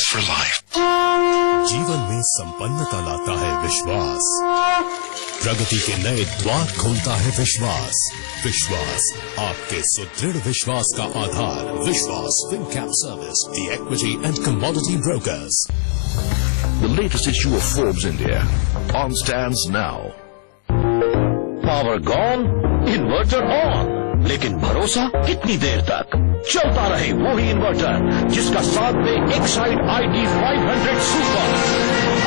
savings for life. जीवन में संपन्नता लाता है विश्वास, प्रगति के नए द्वार खोलता है विश्वास। विश्वास, आपके सुदृढ़ विश्वास का आधार। विश्वास FinCap Service, the equity and commodity brokers. The latest issue of Forbes India on stands now. Power gone, inverter on. लेकिन भरोसा कितनी देर तक चलता रहे वही इन्वर्टर जिसका साथ में एक्साइड ID 500 सुपर।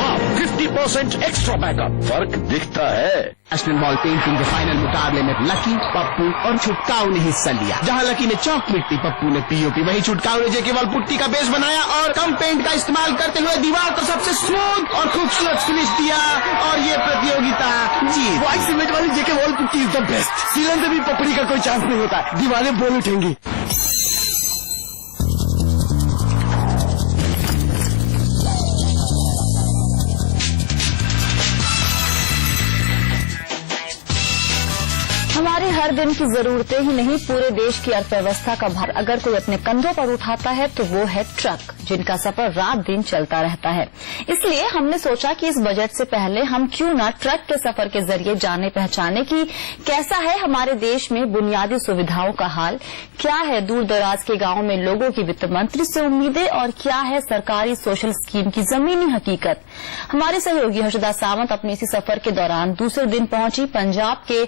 आप 50% एक्स्ट्रा बैकअप, फर्क दिखता है। नेशनल बॉल पेंटिंग के फाइनल मुकाबले में लकी, पप्पू और छुटकाऊ ने हिस्सा लिया। जहां लकी ने चौक मिट्टी, पप्पू ने पीओपी, वहीं छुटकाऊ ने जेके वॉल पुट्टी का बेस बनाया और कम पेंट का इस्तेमाल करते हुए दीवार को सबसे स्मूथ और खूबसूरत फिनिश दिया और ये प्रतियोगिता जीत। व्हाइट सीमेंट वाली JK wall putty is the best. सीलन से भी पपड़ी का कोई चांस नहीं होता, दीवारें बोल उठेंगी। हमारे हर दिन की जरूरतें ही नहीं, पूरे देश की अर्थव्यवस्था का भार अगर कोई अपने कंधों पर उठाता है तो वो है ट्रक, जिनका सफर रात दिन चलता रहता है। इसलिए हमने सोचा कि इस बजट से पहले हम क्यों ना ट्रक के सफर के जरिए जाने पहचाने कि कैसा है हमारे देश में बुनियादी सुविधाओं का हाल, क्या है दूर दराज के गांवों में लोगों की वित्त मंत्री से उम्मीदें और क्या है सरकारी सोशल स्कीम की जमीनी हकीकत। हमारे सहयोगी हर्षदा सावंत अपने इसी सफर के दौरान दूसरे दिन पहुंची पंजाब के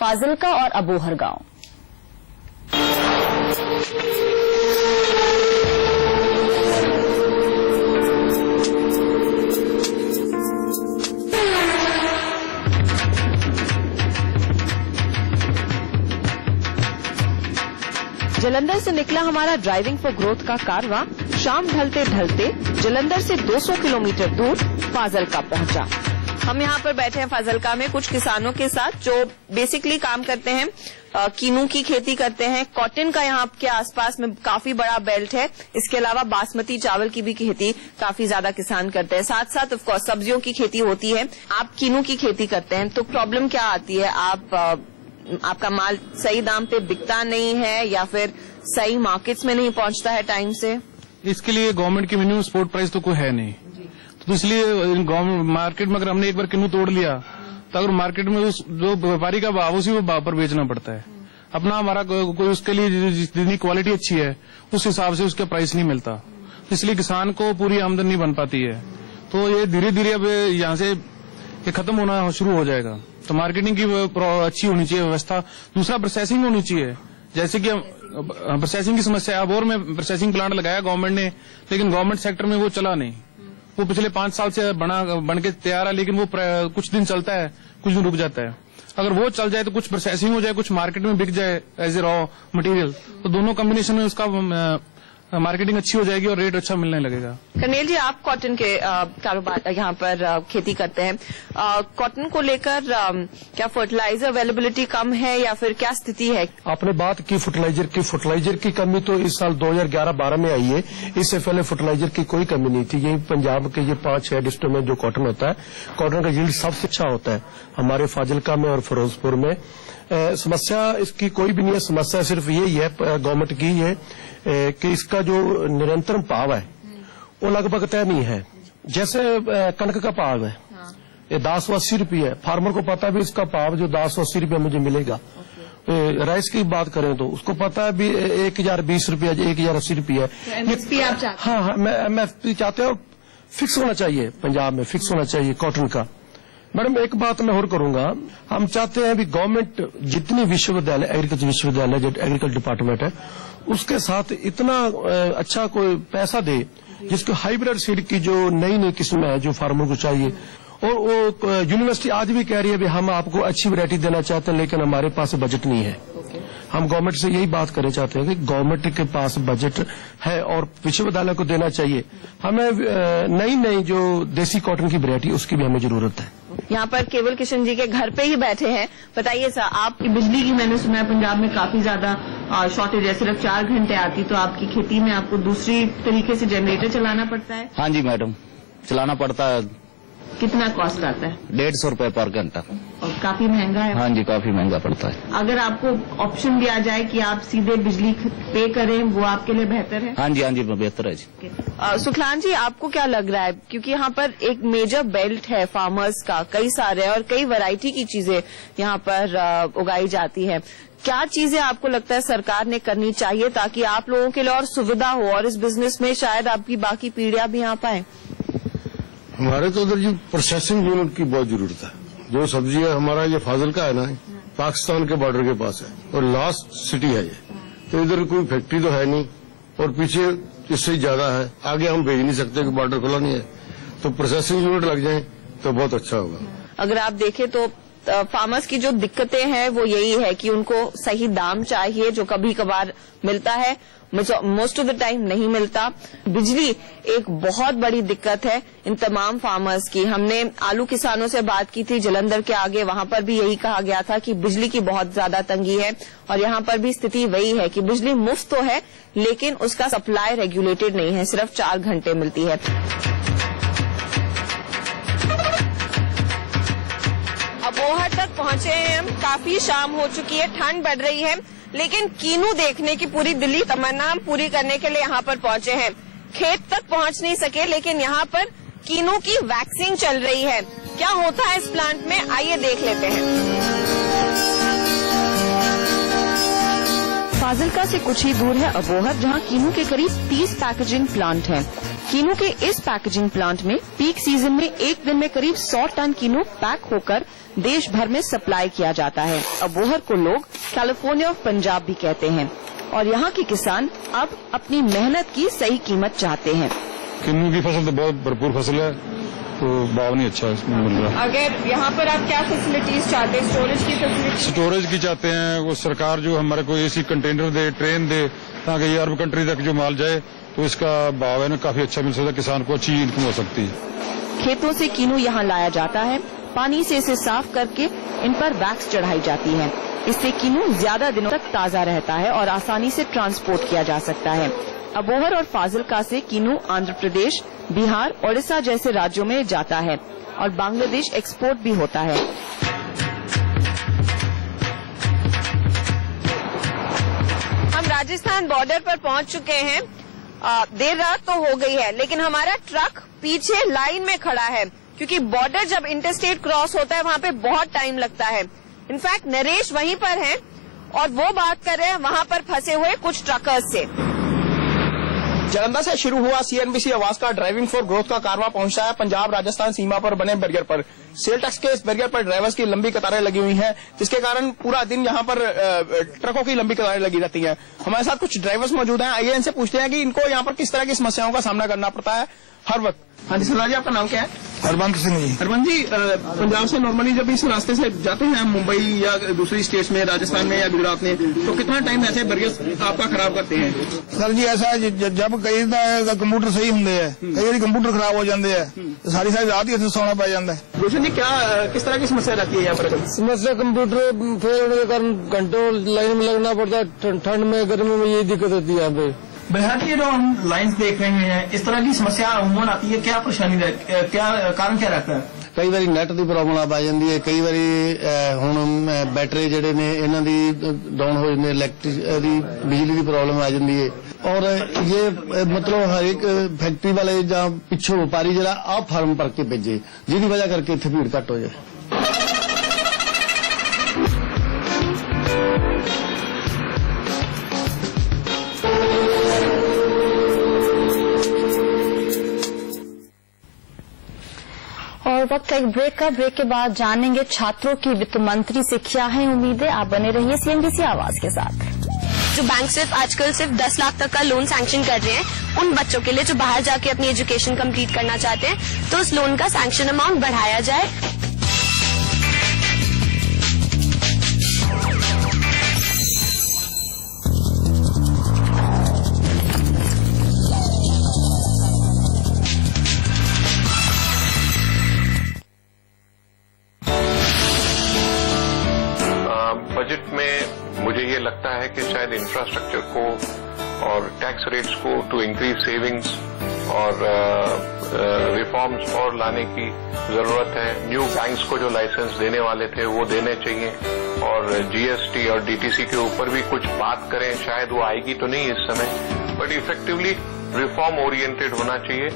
फाजिलका और अबोहर गांव। जलंधर से निकला हमारा ड्राइविंग फॉर ग्रोथ का कारवां शाम ढलते ढलते जलंधर से 200 किलोमीटर दूर फाजिलका पहुंचा। हम यहाँ पर बैठे हैं फाजिलका में कुछ किसानों के साथ जो बेसिकली काम करते हैं, कीनू की खेती करते हैं। कॉटन का यहाँ के आसपास में काफी बड़ा बेल्ट है। इसके अलावा बासमती चावल की भी खेती काफी ज्यादा किसान करते हैं। साथ साथ ऑफ कोर्स सब्जियों की खेती होती है। आप कीनू की खेती करते हैं तो प्रॉब्लम क्या आती है? आपका माल सही दाम पे बिकता नहीं है या फिर सही मार्केट्स में नहीं पहुंचता है टाइम से? इसके लिए गवर्नमेंट की मिनिमम सपोर्ट प्राइस तो कोई है नहीं, तो इसलिए गवर्नमेंट मार्केट में अगर हमने एक बार किन्नू तोड़ लिया तो अगर मार्केट में उस जो व्यापारी का भाव उसी भाव पर बेचना पड़ता है। अपना हमारा कोई उसके लिए जितनी क्वालिटी अच्छी है उस हिसाब से उसका प्राइस नहीं मिलता, इसलिए किसान को पूरी आमदनी नहीं बन पाती है। तो ये धीरे धीरे अब यहाँ से ये खत्म होना शुरू हो जाएगा। तो मार्केटिंग की अच्छी होनी चाहिए व्यवस्था। दूसरा प्रोसेसिंग होनी चाहिए, जैसे कि प्रोसेसिंग की समस्या। अब और में प्रोसेसिंग प्लांट लगाया गवर्नमेंट ने, लेकिन गवर्नमेंट सेक्टर में वो चला नहीं। वो पिछले 5 साल से बन के तैयार है, लेकिन वो कुछ दिन चलता है, कुछ दिन रुक जाता है। अगर वो चल जाए तो कुछ प्रोसेसिंग हो जाए, कुछ मार्केट में बिक जाए एज ए रॉ मटेरियल, तो दोनों कॉम्बिनेशन में उसका मार्केटिंग अच्छी हो जाएगी और रेट अच्छा मिलने लगेगा। कर्नेल जी, आप कॉटन के कारोबार यहाँ पर खेती करते हैं। कॉटन को लेकर क्या फर्टिलाइजर अवेलेबिलिटी कम है या फिर क्या स्थिति है? आपने बात की फर्टिलाइजर की कमी तो इस साल 2011-12 में आई है। इससे पहले फर्टिलाइजर की कोई कमी नहीं थी। यही पंजाब के ये 5-6 डिस्ट्रिक्ट में जो कॉटन होता है, कॉटन का यील्ड सबसे अच्छा होता है हमारे फाजिलका में और फिरोजपुर में। समस्या इसकी कोई भी नहीं है, समस्या सिर्फ यही है गवर्नमेंट की है कि इसका जो निरंतर भाव है वो लगभग तय नहीं है। जैसे कनक का भाव है ये 1080 रुपये है, फार्मर को पता है भी इसका भाव जो 1080 रुपये मुझे मिलेगा। राइस की बात करें तो उसको पता है भी 1020 रुपया 1080 रुपये है। एमएसपी आप चाहते? हाँ, एमएसपी चाहते हो, फिक्स होना चाहिए, पंजाब में फिक्स होना चाहिए कॉटन का। मैडम एक बात मैं और करूंगा, हम चाहते हैं भी गवर्नमेंट जितनी विश्वविद्यालय एग्रीकल्चर विश्वविद्यालय जो एग्रीकल्चर डिपार्टमेंट है उसके साथ इतना अच्छा कोई पैसा दे जिसको हाइब्रिड सीड की जो नई किस्म है जो फार्मर को चाहिए। और वो यूनिवर्सिटी आज भी कह रही है भी हम आपको अच्छी वैरायटी देना चाहते हैं, लेकिन हमारे पास बजट नहीं है। हम गवर्नमेंट से यही बात करना चाहते हैं कि गवर्नमेंट के पास बजट है और विश्वविद्यालय को देना चाहिए। हमें नई जो देसी कॉटन की वैरायटी उसकी भी हमें जरूरत है। यहाँ पर केवल किशन जी के घर पे ही बैठे हैं। बताइए सर, आपकी बिजली की मैंने सुना है पंजाब में काफी ज्यादा शॉर्टेज है, सिर्फ 4 घंटे आती, तो आपकी खेती में आपको दूसरी तरीके से जनरेटर चलाना पड़ता है? हाँ जी मैडम, चलाना पड़ता है। कितना कॉस्ट आता है? 150 रुपए पर घंटा। और काफी महंगा है। हाँ जी, काफी महंगा पड़ता है। अगर आपको ऑप्शन दिया जाए कि आप सीधे बिजली पे करें, वो आपके लिए बेहतर है? हाँ जी, बेहतर है जी। सुखलान जी, आपको क्या लग रहा है, क्योंकि यहाँ पर एक मेजर बेल्ट है फार्मर्स का, कई सारे और कई वैरायटी की चीजें यहाँ पर उगाई जाती है, क्या चीजें आपको लगता है सरकार ने करनी चाहिए ताकि आप लोगों के लिए और सुविधा हो और इस बिजनेस में शायद आपकी बाकी पीढ़ियां भी यहाँ पाए? हमारे तो उधर जो प्रोसेसिंग यूनिट की बहुत जरूरत है। जो सब्जी है हमारा ये फाजिलका है ना, पाकिस्तान के बॉर्डर के पास है और लास्ट सिटी है ये, तो इधर कोई फैक्ट्री तो है नहीं और पीछे इससे ज्यादा है, आगे हम भेज नहीं सकते कि बॉर्डर खुला नहीं है। तो प्रोसेसिंग यूनिट लग जाए तो बहुत अच्छा होगा। अगर आप देखें तो फार्मर्स की जो दिक्कतें हैं वो यही है कि उनको सही दाम चाहिए, जो कभी कभार मिलता है, मोस्ट ऑफ द टाइम नहीं मिलता। बिजली एक बहुत बड़ी दिक्कत है इन तमाम फार्मर्स की। हमने आलू किसानों से बात की थी जलंधर के आगे, वहां पर भी यही कहा गया था कि बिजली की बहुत ज्यादा तंगी है और यहाँ पर भी स्थिति वही है कि बिजली मुफ्त तो है लेकिन उसका सप्लाई रेगुलेटेड नहीं है, सिर्फ 4 घंटे मिलती है। अबोहर तक पहुंचे हैं हम, काफी शाम हो चुकी है, ठंड बढ़ रही है, लेकिन कीनू देखने की पूरी दिली तमन्ना हम पूरी करने के लिए यहाँ पर पहुंचे हैं। खेत तक पहुंच नहीं सके लेकिन यहाँ पर कीनू की वैक्सिंग चल रही है। क्या होता है इस प्लांट में, आइए देख लेते हैं। फाजिलका से कुछ ही दूर है अबोहर, जहाँ कीनू के करीब 30 पैकेजिंग प्लांट हैं। कीनू के इस पैकेजिंग प्लांट में पीक सीजन में एक दिन में करीब 100 टन कीनू पैक होकर देश भर में सप्लाई किया जाता है। अबोहर को लोग कैलिफोर्निया ऑफ पंजाब भी कहते हैं और यहाँ के किसान अब अपनी मेहनत की सही कीमत चाहते हैं। किन्नू की फसल तो बहुत भरपूर फसल है, तो भाव नहीं अच्छा इसमें मिल रहा। अगर यहाँ पर आप क्या फैसिलिटीज चाहते हैं? स्टोरेज की फैसिलिटी? स्टोरेज की चाहते हैं, वो सरकार जो हमारे को एसी कंटेनर दे, ट्रेन दे, ताकि ये अरब कंट्री तक जो माल जाए तो इसका भाव है ना काफी अच्छा मिल सकता है, किसान को अच्छी इनकम हो सकती है। खेतों से कीनू यहाँ लाया जाता है, पानी से इसे साफ करके इन पर वैक्स चढ़ाई जाती है। इससे कीनू ज्यादा दिनों तक ताजा रहता है और आसानी से ट्रांसपोर्ट किया जा सकता है। अबोहर और फाजिलका से कीनू आंध्र प्रदेश, बिहार, ओडिशा जैसे राज्यों में जाता है और बांग्लादेश एक्सपोर्ट भी होता है। हम राजस्थान बॉर्डर पर पहुंच चुके हैं। देर रात तो हो गई है लेकिन हमारा ट्रक पीछे लाइन में खड़ा है, क्योंकि बॉर्डर जब इंटरस्टेट क्रॉस होता है वहां पे बहुत टाइम लगता है। इनफैक्ट नरेश वहीं पर हैं और वो बात कर रहे हैं वहां पर फंसे हुए कुछ ट्रकर्स से। जालंधर से शुरू हुआ CNBC आवाज का ड्राइविंग फॉर ग्रोथ का कारवां पहुंचा है पंजाब राजस्थान सीमा पर बने बैरियर पर। सेल टैक्स के इस बैरियर पर ड्राइवर्स की लंबी कतारें लगी हुई हैं, जिसके कारण पूरा दिन यहां पर ट्रकों की लंबी कतारें लगी रहती हैं। हमारे साथ कुछ ड्राइवर्स मौजूद हैं, आइए इनसे पूछते हैं कि इनको यहाँ पर किस तरह की समस्याओं का सामना करना पड़ता है हर वक्त। हाँ जी सरदार जी, आपका नाम क्या है? हरबंत सिंह जी। हरबंत जी, पंजाब से नॉर्मली जब इस रास्ते से जाते हैं मुंबई या दूसरी स्टेट्स में, राजस्थान में या गुजरात में, तो कितना टाइम ऐसे बैरियर आपका खराब करते हैं? सर जी ऐसा है, जब कई कंप्यूटर सही होंगे है, कई बार कंप्यूटर खराब हो जाते हैं, सारी रात ही इतने सोना पै जाता है। रोशन जी, क्या किस तरह की समस्या रहती है यहाँ पर? समस्या कंप्यूटर फेल होने के कारण घंटों लाइन में लगना पड़ता है, ठंड में गर्मी में यही दिक्कत होती है यहाँ पे। बिहार की जो हम लाइन्स देख रहे हैं, इस तरह की समस्या अमूमन आती है, क्या परेशानी क्या कारण क्या रहता है? कई बार नेट की प्रॉब्लम आ जाती है, कई बार हुण बैटरी ਜਿਹੜੇ ਨੇ ਇਹਨਾਂ ਦੀ डाउन हो जाती है, इलैक्ट्रिक बिजली की प्रॉब्लम आ जाती है। और ये मतलब हर एक फैक्ट्री वाले ਜਾਂ ਪਿੱਛੋਂ ਵਪਾਰੀ ਜਿਹੜਾ ਆ ਫਾਰਮ ਭਰ ਕੇ ਭੇਜੇ, ਜਿਹਦੀ ਵਜ੍ਹਾ ਕਰਕੇ ਇੱਥੇ ਭੀੜ ਘੱਟ ਹੋ ਜਾਏ। और वक्त एक ब्रेक का। ब्रेक के बाद जानेंगे छात्रों की वित्त मंत्री से क्या है उम्मीदें। आप बने रहिए CNBC आवाज के साथ। जो बैंक सिर्फ आजकल सिर्फ 10 लाख तक का लोन सैंक्शन कर रहे हैं, उन बच्चों के लिए जो बाहर जाके अपनी एजुकेशन कंप्लीट करना चाहते हैं, तो उस लोन का सैंक्शन अमाउंट बढ़ाया जाए। बजट में मुझे ये लगता है कि शायद इंफ्रास्ट्रक्चर को और टैक्स रेट्स को टू इंक्रीज सेविंग्स और रिफॉर्म्स और लाने की जरूरत है। न्यू बैंक्स को जो लाइसेंस देने वाले थे वो देने चाहिए, और जीएसटी और डीटीसी के ऊपर भी कुछ बात करें। शायद वो आएगी तो नहीं इस समय, बट इफेक्टिवली रिफॉर्म ओरिएंटेड होना चाहिए।